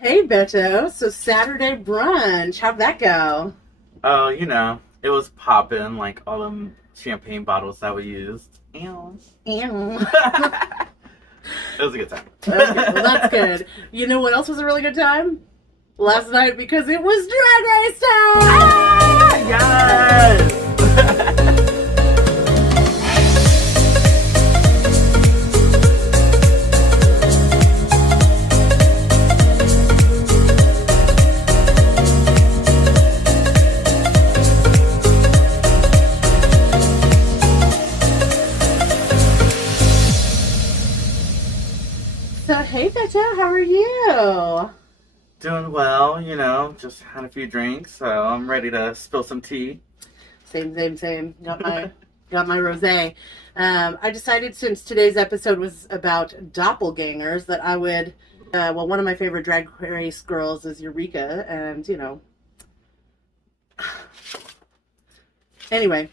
Hey, Beto. So Saturday brunch, how'd that go? Oh, it was popping like all them champagne bottles that we used. Ew. Ew. It was a good time. Okay, well, that's good. You know what else was a really good time? Last night, because it was Drag Race time! Yes! So, hey, Beto, how are you? Doing well, just had a few drinks, so I'm ready to spill some tea. Same. Got my rosé. I decided, since today's episode was about doppelgangers, that I would. One of my favorite Drag Race girls is Eureka, and Anyway,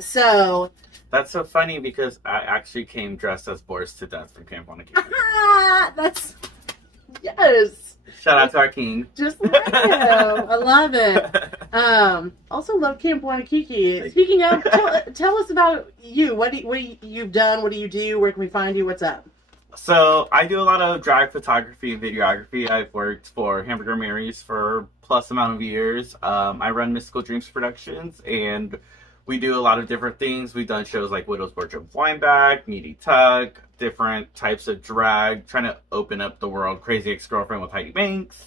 so. That's so funny because I actually came dressed as Boris to Death from Camp on a Kiki. That's. Yes! Shout out to our king. Just like him. I love it. Also love Camp Wanakiki. Speaking of, tell us about you. What you've done? What do you do? Where can we find you? What's up? So I do a lot of drag photography and videography. I've worked for Hamburger Marys for plus amount of years. I run Mystical Dreams Productions, and we do a lot of different things. We've done shows like Widow's Wardrobe Weinback, Needy Tug, different types of drag, trying to open up the world. Crazy Ex-Girlfriend with Heidi Banks.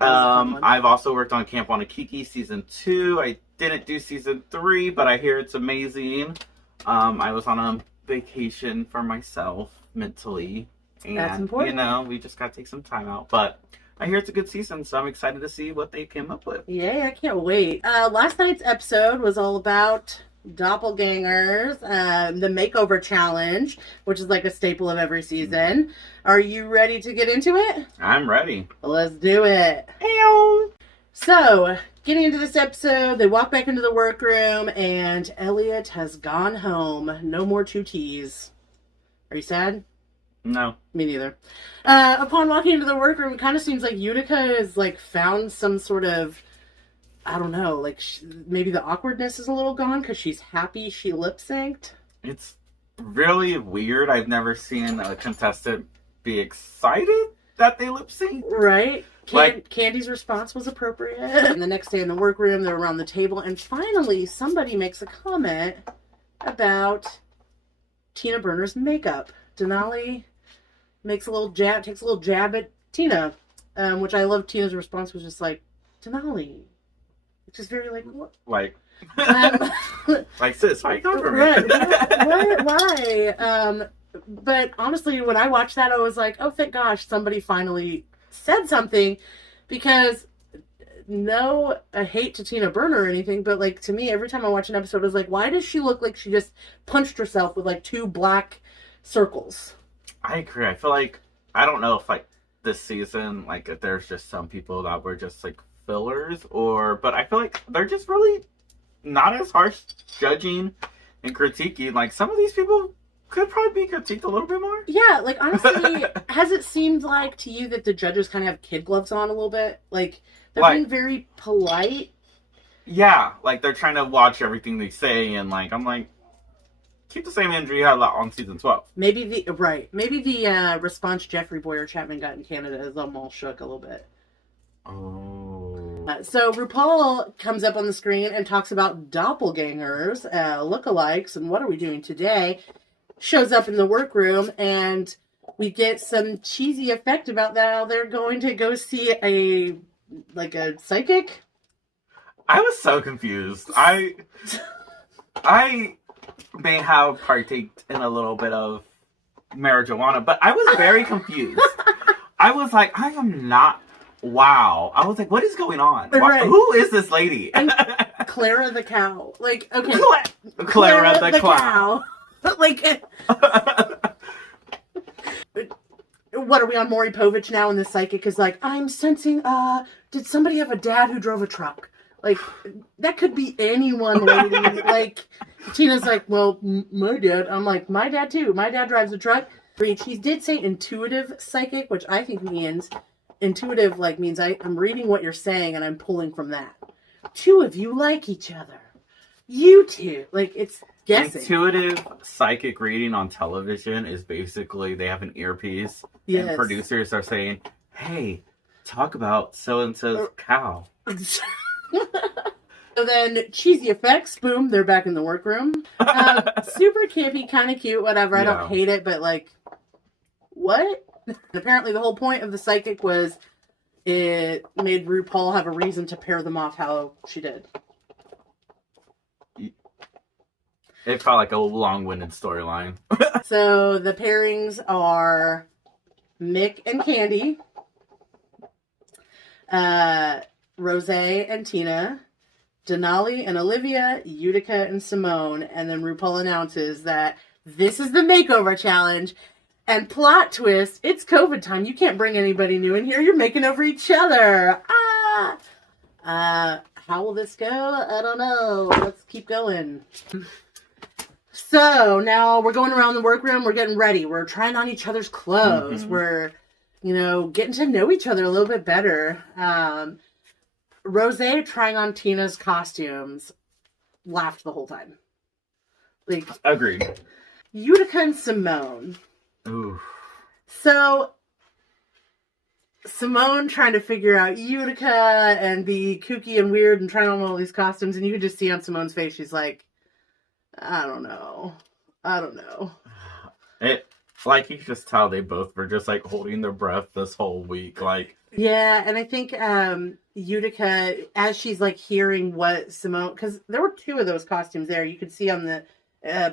I've also worked on Camp Wanakiki Season 2. I didn't do Season 3, but I hear it's amazing. I was on a vacation for myself, mentally. And, that's important. we just got to take some time out. But I hear it's a good season, so I'm excited to see what they came up with. Yeah, I can't wait. Last night's episode was all about doppelgangers, the Makeover Challenge, which is like a staple of every season. Are you ready to get into it? I'm ready. Let's do it. Ew. So, getting into this episode, they walk back into the workroom, and Elliot has gone home. No more 2Ts. Are you sad? No. Me neither. Upon walking into the workroom, it kind of seems like Utica has found some sort of, I don't know, maybe the awkwardness is a little gone because she's happy she lip synced. It's really weird. I've never seen a contestant be excited that they lip sync. Right? Candy's response was appropriate. And the next day in the workroom, they're around the table, and finally somebody makes a comment about Tina Burner's makeup. Denali takes a little jab at Tina, which I love. Tina's response was just like, Denali. Which is very what? Sis, why are you going for me? Right. Why? But honestly, when I watched that, I was like, oh, thank gosh, somebody finally said something, because no, I hate to Tina Burner or anything, but to me, every time I watch an episode, I was like, why does she look like she just punched herself with two black circles? I agree. I feel like, I don't know if this season, if there's just some people that were just fillers, but I feel like they're just really not as harsh judging and critiquing. Some of these people could probably be critiqued a little bit more. Yeah, honestly, has it seemed to you that the judges kind of have kid gloves on a little bit? They're being very polite? Yeah, they're trying to watch everything they say, and I'm like, keep the same energy you had on season 12. Maybe the response Jeffrey Boyer Chapman got in Canada is them all shook a little bit. Oh. So RuPaul comes up on the screen and talks about doppelgangers, lookalikes, and what are we doing today? Shows up in the workroom, and we get some cheesy effect about that. How they're going to go see a psychic. I was so confused. I may have partaked in a little bit of marijuana, but I was very confused. I was like, I am not. Wow. I was like, what is going on? Right. Who is this lady? And Clara the cow. Okay. Clara the cow. What are we on Maury Povich now? And the psychic is like, I'm sensing, did somebody have a dad who drove a truck? That could be anyone, lady. Tina's like, well, my dad. I'm like, my dad too. My dad drives a truck. He did say intuitive psychic, which I think means intuitive like means I'm reading what you're saying and I'm pulling from that. Two of you like each other. You two. Like, it's guessing. Intuitive psychic reading on television is basically they have an earpiece and producers are saying, hey, talk about so-and-so's cow. So then, cheesy effects, boom, they're back in the workroom. Super campy, kind of cute, whatever. I don't hate it, but like, what? Apparently the whole point of the psychic was it made RuPaul have a reason to pair them off how she did. It felt like a long-winded storyline. So the pairings are Mick and Candy, Rosé and Tina, Denali and Olivia, Utica and Simone, and then RuPaul announces that this is the Makeover Challenge, and plot twist, it's COVID time. You can't bring anybody new in here. You're making over each other. How will this go? I don't know. Let's keep going. So now we're going around the workroom. We're getting ready. We're trying on each other's clothes. Mm-hmm. We're, getting to know each other a little bit better. Rosé trying on Tina's costumes, laughed the whole time. Like, agreed. Utica and Simone. Ooh. So Simone trying to figure out Utica and be kooky and weird and trying on all these costumes, and you could just see on Simone's face, she's like, I don't know. It, like, you can just tell they both were just, like, holding their breath this whole week, like. Yeah, and I think Utica, as she's, like, hearing what Simone, because there were two of those costumes there. You could see on the,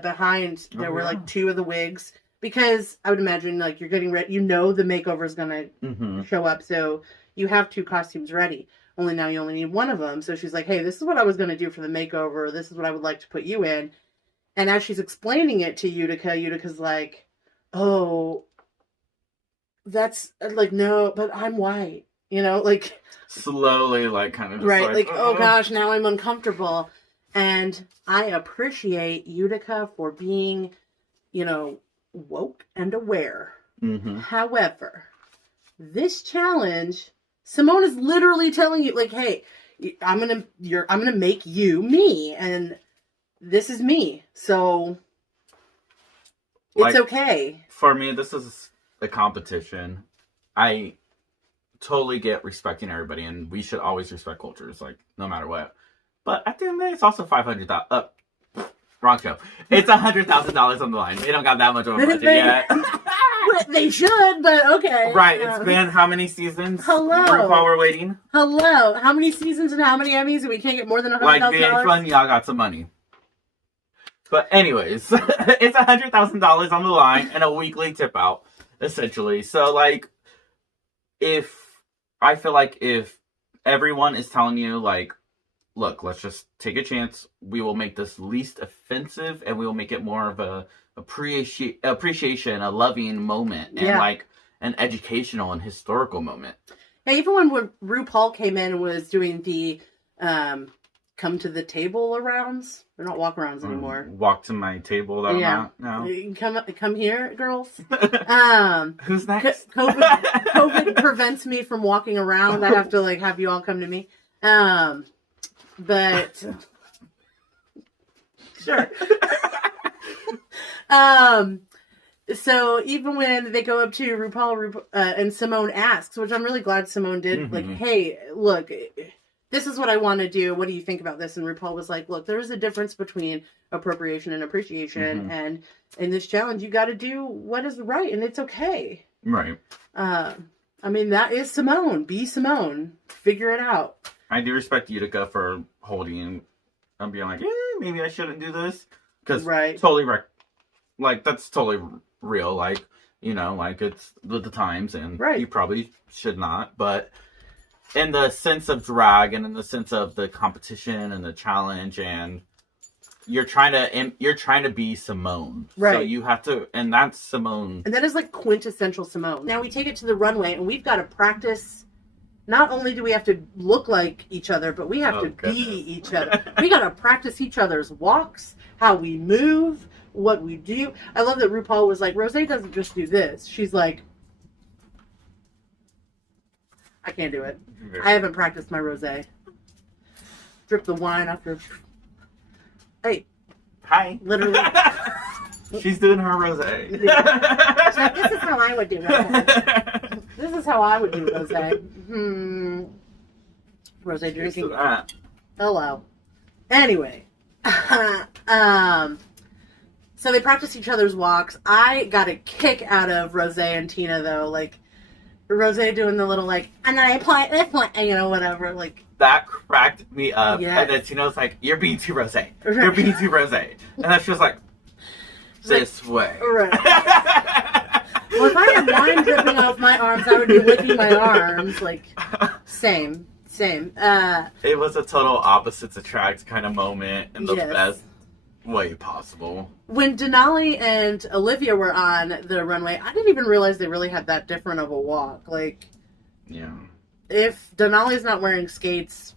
behind, there were, like, two of the wigs. Because I would imagine, like, you're getting ready, the makeover is going to show up, so you have two costumes ready. Only now you only need one of them. So she's like, hey, this is what I was going to do for the makeover. This is what I would like to put you in. And as she's explaining it to Utica, Utica's like, oh, that's, like, no, but I'm white. Like. Slowly, like, kind of just right, like, oh gosh, now I'm uncomfortable. And I appreciate Utica for being, woke and aware. Mm-hmm. However, this challenge, Simone is literally telling you, like, hey, I'm gonna make you me, and this is me, so it's okay. For me, this is a competition. I totally get respecting everybody, and we should always respect cultures, like, no matter what. But at the end of the day, it's also $500,000. Wrong show. It's $100,000 on the line. They don't got that much of a budget yet. They should, but okay. Right. It's been how many seasons? Hello. RuPaul, we're waiting. Hello. How many seasons and how many Emmys, and we can't get more than $100,000? Like, being fun, y'all got some money. But anyways, it's $100,000 on the line and a weekly tip out, essentially. So, like, I feel like if everyone is telling you, like, look, let's just take a chance. We will make this least offensive, and we will make it more of a appreciation, a loving moment, and like an educational and historical moment. Yeah, even when RuPaul came in and was doing the come to the table arounds. They're not walk arounds anymore. Walk to my table. That yeah. No. Come here, girls. Who's next? COVID prevents me from walking around. I have to have you all come to me. But sure. So even when they go up to RuPaul, and Simone asks, which I'm really glad Simone did, like, hey, look, this is what I want to do. What do you think about this? And RuPaul was like, look, there is a difference between appropriation and appreciation. And in this challenge, you got to do what is right. And it's okay. Right. I mean, that is Simone. Be Simone. Figure it out. I do respect Utica for holding and being like, maybe I shouldn't do this. Because totally, that's totally real. Like, it's the times, and you probably should not. But in the sense of drag, and in the sense of the competition and the challenge, and you're trying to be Simone. Right. So you have to, and that's Simone. And that is like quintessential Simone. Now we take it to the runway, and we've got to practice. Not only do we have to look like each other, but we have to be each other. We got to practice each other's walks, how we move, what we do. I love that RuPaul was like, Rosé doesn't just do this. She's like, I can't do it. I haven't practiced my rosé. Drip the wine after. Hey. Hi. Literally. She's doing her rosé. Yeah. She's like, this is how I would do rosé. This is how I would do rosé. Rosé drinking. Hello. Anyway. So they practice each other's walks. I got a kick out of Rosé and Tina, though. Like, Rosé doing the little, like, and then I apply this one, you know, whatever. Like, that cracked me up. Yes. And then Tina was like, you're being too rosé. You're being too rosé. And then she was like, this way. Right. Well, if I had wine dripping off my arms, I would be licking my arms. Like, same. It was a total opposites attract kind of moment in the Yes. best way possible. When Denali and Olivia were on the runway, I didn't even realize they really had that different of a walk. Like, yeah. If Denali's not wearing skates...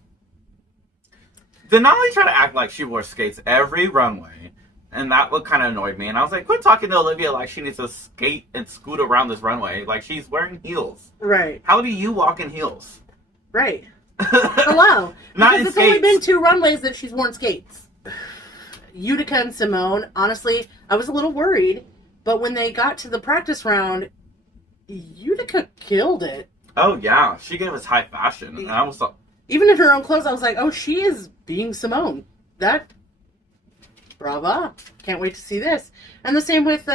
Denali tried to act like she wore skates every runway, and that what kind of annoyed me. And I was like, quit talking to Olivia like she needs to skate and scoot around this runway. Like, she's wearing heels. Right. How do you walk in heels? Right. Hello. Not because in it's skates. only been 2 runways that she's worn skates. Utica and Simone, honestly, I was a little worried, but when they got to the practice round, Utica killed it. Oh, yeah. She gave us high fashion. And I was like... Even in her own clothes, I was like, oh, she is being Simone. Brava. Can't wait to see this. And the same with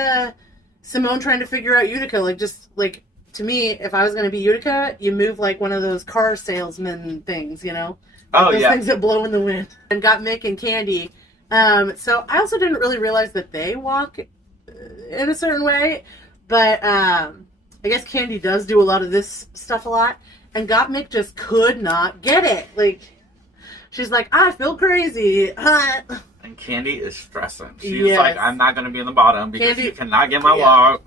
Simone trying to figure out Utica. Like, just, like, to me, if I was going to be Utica, you move like one of those car salesman things, you know? Oh, those yeah. things that blow in the wind. And got Mick and Candy. So I also didn't really realize that they walk in a certain way. But I guess Candy does do a lot of this stuff a lot. And Gottmik just could not get it. Like, she's like, I feel crazy. And Candy is stressing. She's like, I'm not going to be in the bottom because Candy, you cannot get my walk.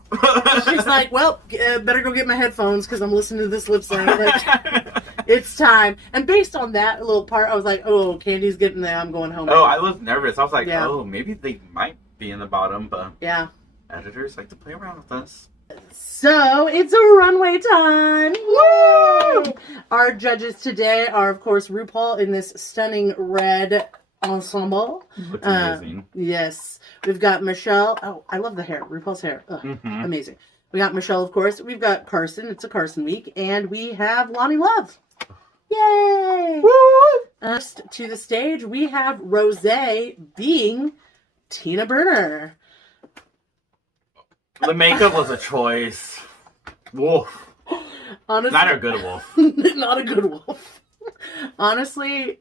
She's like, well, better go get my headphones because I'm listening to this lip sync. Like, it's time. And based on that little part, I was like, oh, Candy's getting there. I'm going home. Oh, I was nervous. I was like, oh, maybe they might be in the bottom. But yeah, editors like to play around with us. So, it's a runway time! Woo! Our judges today are, of course, RuPaul in this stunning red ensemble. Looks amazing. Yes. We've got Michelle. Oh, I love the hair. RuPaul's hair. Amazing. We got Michelle, of course. We've got Carson. It's a Carson week. And we have Lonnie Love. Yay! Woo! Next to the stage, we have Rosé being Tina Berner. The makeup was a choice. Wolf. Honestly, not a good wolf. Not a good wolf. Honestly,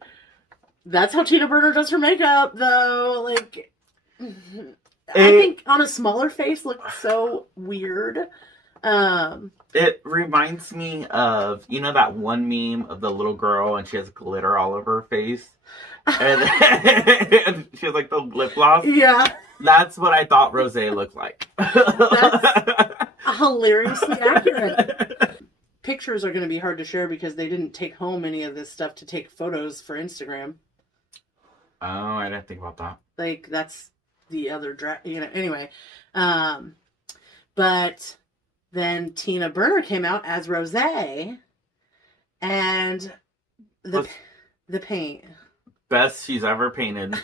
that's how Tina Berner does her makeup, though. Like, I think on a smaller face looks so weird. It reminds me of, you know, that one meme of the little girl and she has glitter all over her face? And she has like the lip gloss. Yeah. That's what I thought Rosé looked like. That's hilariously accurate. Pictures are going to be hard to share because they didn't take home any of this stuff to take photos for Instagram. Oh, I didn't think about that. Like, that's the other anyway. But then Tina Berner came out as Rosé, and the paint. Best she's ever painted.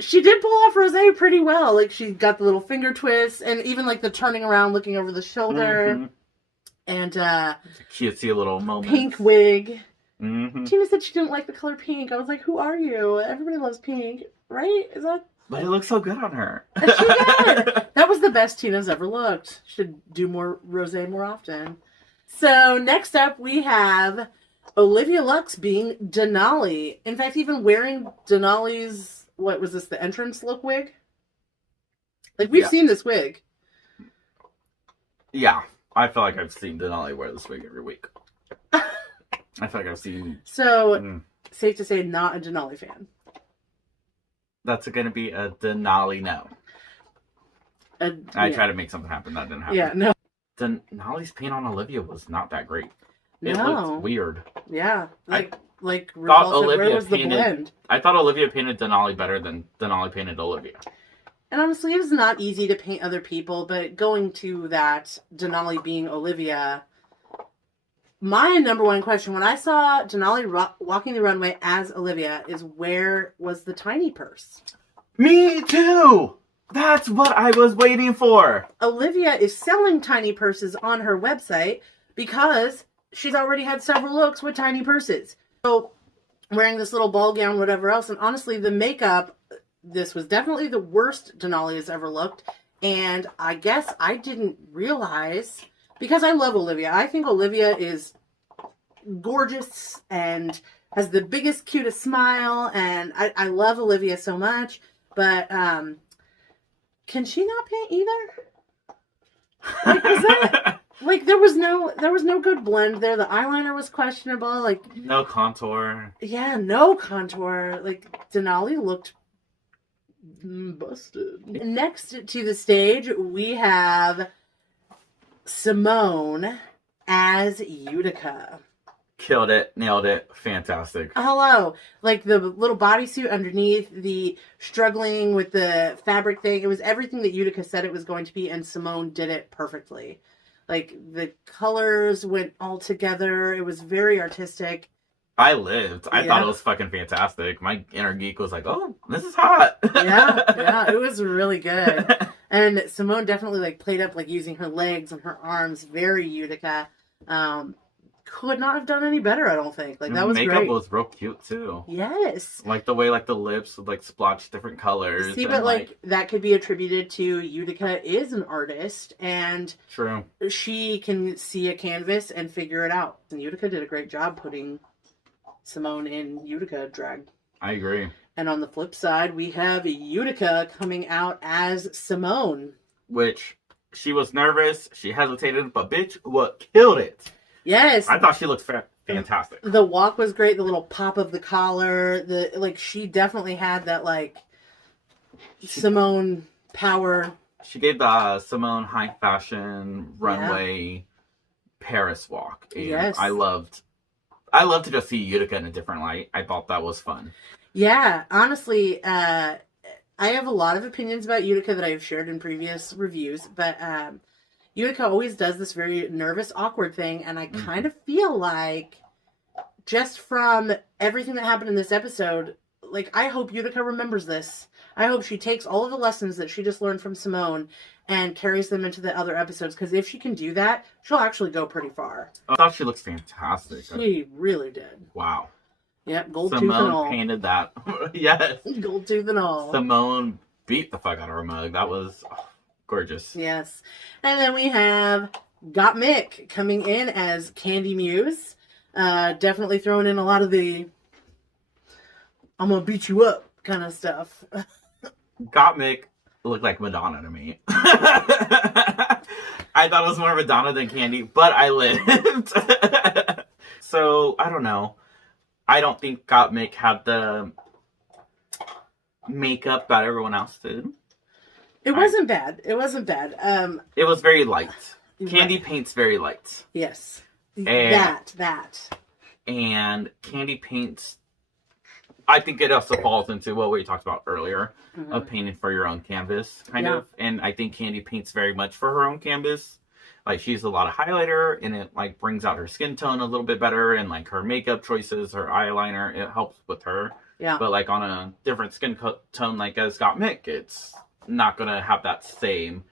She did pull off Rosé pretty well. Like, she got the little finger twists and even like the turning around, looking over the shoulder, and cutesy little moment. Pink wig. Tina said she didn't like the color pink. I was like, who are you? Everybody loves pink, right? Is that? But it looks so good on her. She did. That was the best Tina's ever looked. Should do more Rosé more often. So next up we have Olivia Lux being Denali. In fact, even wearing Denali's, what was this, the entrance look wig? Like, we've seen this wig. Yeah. I feel like I've seen Denali wear this wig every week. I feel like I've seen... So, safe to say, not a Denali fan. That's going to be a Denali no. I tried to make something happen. That didn't happen. Yeah, no. Denali's paint on Olivia was not that great. It No. looked weird. Yeah. Like RuPaul said, where was the blend? I thought Olivia painted Denali better than Denali painted Olivia. And honestly, it was not easy to paint other people, but going to that, Denali being Olivia, My number one question when I saw Denali walking the runway as Olivia is, where was the tiny purse? Me too! That's what I was waiting for. Olivia is selling tiny purses on her website because she's already had several looks with tiny purses. So, wearing this little ball gown, whatever else, and honestly, the makeup, this was definitely the worst Denali has ever looked. And I guess I didn't realize, because I love Olivia. I think Olivia is gorgeous and has the biggest, cutest smile, and I love Olivia so much. But, can she not paint either? Like, was that, like, there was no good blend there. The eyeliner was questionable. Like, no contour. Yeah, no contour. Like, Denali looked busted. Next to the stage, we have Simone as Utica. Killed it, nailed it, fantastic. Hello. Like the little bodysuit underneath, the struggling with the fabric thing. It was everything that Utica said it was going to be, and Simone did it perfectly. Like, the colors went all together. It was very artistic. I lived. I thought it was fucking fantastic. My inner geek was like, oh, this is hot. Yeah, it was really good. And Simone definitely, like, played up, like, using her legs and her arms. Very Utica. Could not have done any better, I don't think. Like, that was makeup great. Makeup was real cute, too. Yes. Like, the way, like, the lips would, like, splotch different colors. See, but, like, that could be attributed to Utica is an artist, and true. She can see a canvas and figure it out. And Utica did a great job putting Simone in Utica drag. I agree. And on the flip side, we have Utica coming out as Simone. Which, she was nervous, she hesitated, but bitch, what killed it? Yes. I thought she looked fantastic. The walk was great. The little pop of the collar. She definitely had that, like, Simone power. She gave the Simone high fashion runway Paris walk. And yes. I loved to just see Utica in a different light. I thought that was fun. Yeah. Honestly, I have a lot of opinions about Utica that I've shared in previous reviews, but Utica always does this very nervous, awkward thing, and I kind of feel like, just from everything that happened in this episode, like, I hope Utica remembers this. I hope she takes all of the lessons that she just learned from Simone and carries them into the other episodes, because if she can do that, she'll actually go pretty far. I thought she looked fantastic. She really did. Wow. Yep, gold tooth and all. Simone painted that. Yes. Gold tooth and all. Simone beat the fuck out of her mug. That was... gorgeous. Yes. And then we have Got Mick coming in as Candy Muse. Definitely throwing in a lot of the I'm gonna beat you up kind of stuff. Got Mick looked like Madonna to me. I thought it was more Madonna than Candy, but I lived. So, I don't know. I don't think Got Mick had the makeup that everyone else did. It wasn't bad. It wasn't bad. It was very light. Candy paints very light. Yes. And, that. And Candy paints... I think it also falls into what we talked about earlier, of painting for your own canvas, kind of. And I think Candy paints very much for her own canvas. Like, she uses a lot of highlighter, and it, like, brings out her skin tone a little bit better, and, like, her makeup choices, her eyeliner, it helps with her. Yeah. But, like, on a different skin tone, like, as Got Mick, it's not going to have that same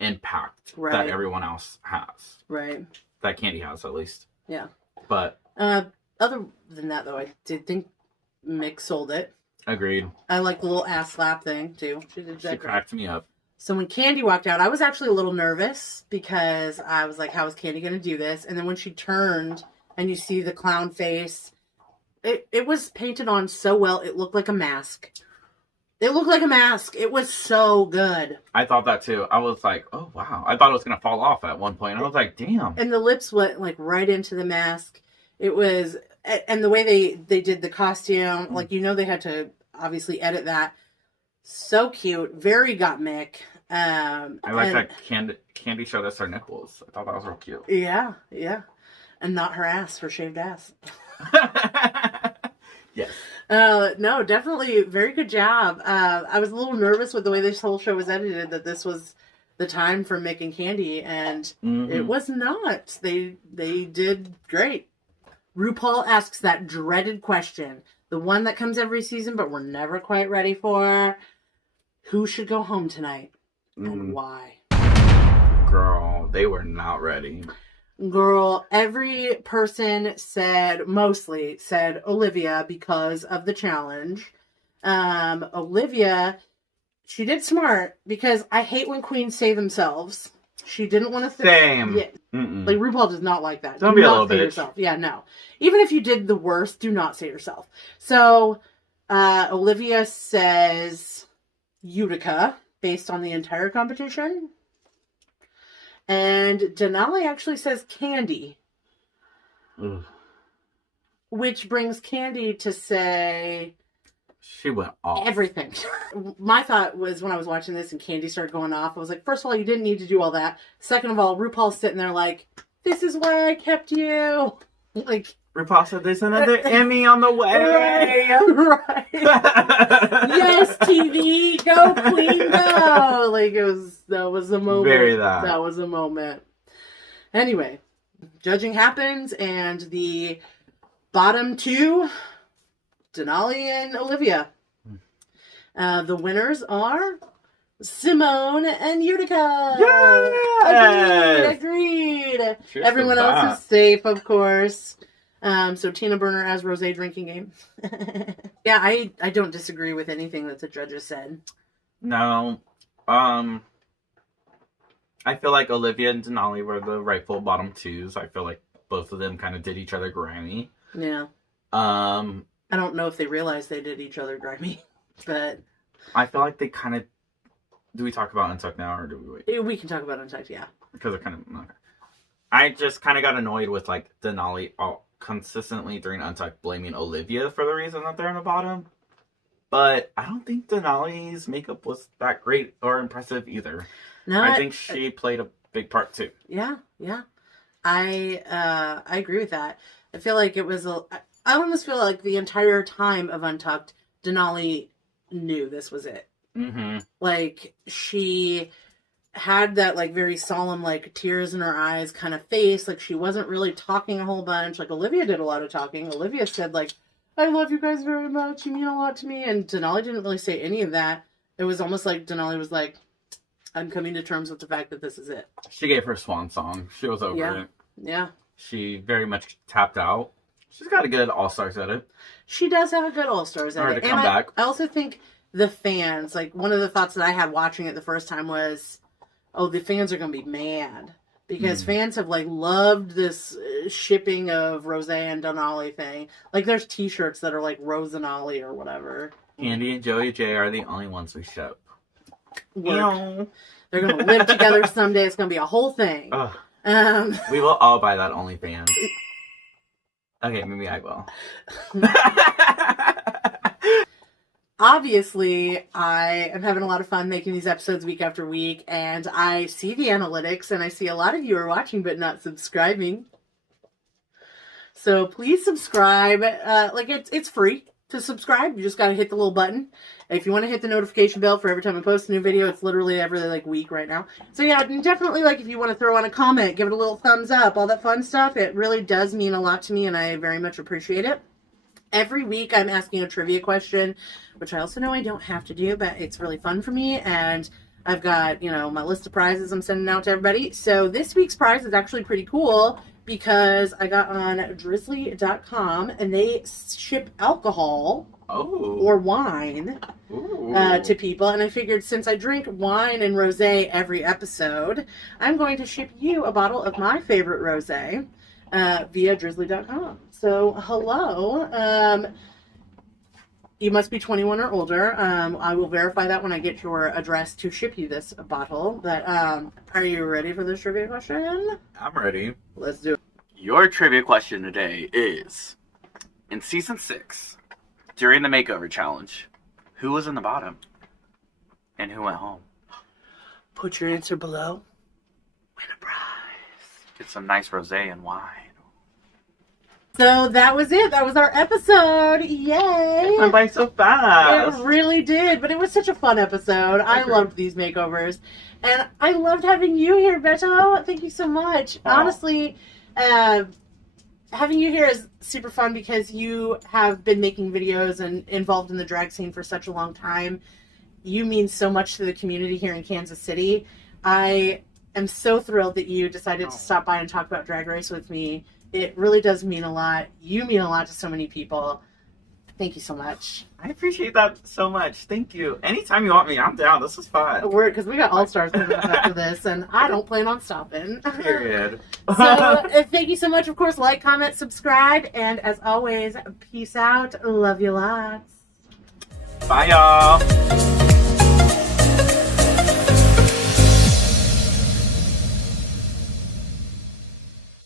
impact that everyone else has. Right. That Candy has, at least. Yeah. But... other than that, though, I did think Mick sold it. Agreed. I like the little ass slap thing, too. She cracked me up. So when Candy walked out, I was actually a little nervous because I was like, how is Candy going to do this? And then when she turned and you see the clown face, it was painted on so well, it looked like a mask. It looked like a mask. It was so good. I thought that too. I was like, oh, wow. I thought it was going to fall off at one point. I was like, damn. And the lips went like right into the mask. It was, and the way they did the costume, like, you know, they had to obviously edit that. So cute. Very Got Mick. I like that Candy showed us her nipples. I thought that was real cute. Yeah. And not her ass, her shaved ass. Yes. No, definitely very good job. I was a little nervous with the way this whole show was edited, that this was the time for making candy, and it was not. They did great. RuPaul asks that dreaded question, the one that comes every season, but we're never quite ready for. Who should go home tonight, and why? Girl, they were not ready. Girl, every person mostly said Olivia because of the challenge. Olivia, she did smart because I hate when queens say themselves. She didn't want to Same. Yeah, like RuPaul does not like that. Don't be a little say bitch. Yourself. Yeah, no. Even if you did the worst, do not say yourself. So, Olivia says Utica based on the entire competition. And Denali actually says Candy. Ugh. Which brings Candy to say... She went off. Everything. My thought was when I was watching this and Candy started going off, I was like, first of all, you didn't need to do all that. Second of all, RuPaul's sitting there like, this is why I kept you. Like... RuPaul said there's another Emmy on the way. Right. Yes, TV, go queen, go. Like that was a moment. Very that. That was a moment. Anyway, judging happens, and the bottom two, Denali and Olivia. The winners are Simone and Utica. Yes! Agreed. Cheers Everyone to that. else is safe, of course. So Tina Berner as rosé drinking game. Yeah, I don't disagree with anything that the judges said. No. I feel like Olivia and Denali were the rightful bottom twos. I feel like both of them kind of did each other grimy. Yeah. I don't know if they realized they did each other grimy, but... I feel like they kind of... Do we talk about Untucked now, or do we wait? We can talk about Untucked, yeah. Because it kind of... Okay. I just kind of got annoyed with, like, Denali consistently during Untucked blaming Olivia for the reason that they're in the bottom. But I don't think Denali's makeup was that great or impressive either. No, I think she played a big part too. Yeah. I agree with that. I feel like it was I almost feel like the entire time of Untucked, Denali knew this was it. Mm-hmm. Like, she had that, like, very solemn, like, tears in her eyes kind of face. Like, she wasn't really talking a whole bunch. Like, Olivia did a lot of talking. Olivia said, like, I love you guys very much. You mean a lot to me. And Denali didn't really say any of that. It was almost like Denali was like, I'm coming to terms with the fact that this is it. She gave her swan song. She was over it. Yeah. She very much tapped out. She's got a good All-Stars edit. She does have a good All-Stars edit. Her to come back. I also think the fans, like, one of the thoughts that I had watching it the first time was, oh, the fans are going to be mad. Because fans have, like, loved this shipping of Rosé and Denali thing. Like, there's t-shirts that are, like, Rose and Ollie or whatever. Candy and Joey J are the only ones we ship. They're going to live together someday. It's going to be a whole thing. We will all buy that OnlyFans. Okay, maybe I will. Obviously, I am having a lot of fun making these episodes week after week, and I see the analytics, and I see a lot of you are watching but not subscribing. So please subscribe. It's free to subscribe. You just got to hit the little button. If you want to hit the notification bell for every time I post a new video, it's literally every, like, week right now. So yeah, definitely, like, if you want to throw on a comment, give it a little thumbs up, all that fun stuff. It really does mean a lot to me, and I very much appreciate it. Every week I'm asking a trivia question, which I also know I don't have to do, but it's really fun for me. And I've got, my list of prizes I'm sending out to everybody. So this week's prize is actually pretty cool because I got on drizzly.com and they ship alcohol or wine to people. And I figured since I drink wine and rosé every episode, I'm going to ship you a bottle of my favorite rosé via drizzly.com. So, hello. You must be 21 or older. I will verify that when I get your address to ship you this bottle. But, are you ready for this trivia question? I'm ready. Let's do it. Your trivia question today is, in Season 6, during the Makeover Challenge, who was in the bottom? And who went home? Put your answer below. Win a prize. Get some nice rosé and wine. So that was it. That was our episode. Yay! It went by so fast. It really did, but it was such a fun episode. I loved these makeovers. And I loved having you here, Beto. Thank you so much. Oh. Honestly, having you here is super fun because you have been making videos and involved in the drag scene for such a long time. You mean so much to the community here in Kansas City. I am so thrilled that you decided to stop by and talk about Drag Race with me. It really does mean a lot. You mean a lot to so many people. Thank you so much. I appreciate that so much. Thank you. Anytime you want me, I'm down. This was fun. Because we got All-Stars coming up after this, and I don't plan on stopping. Period. So, thank you so much. Of course, like, comment, subscribe, and as always, peace out. Love you lots. Bye, y'all.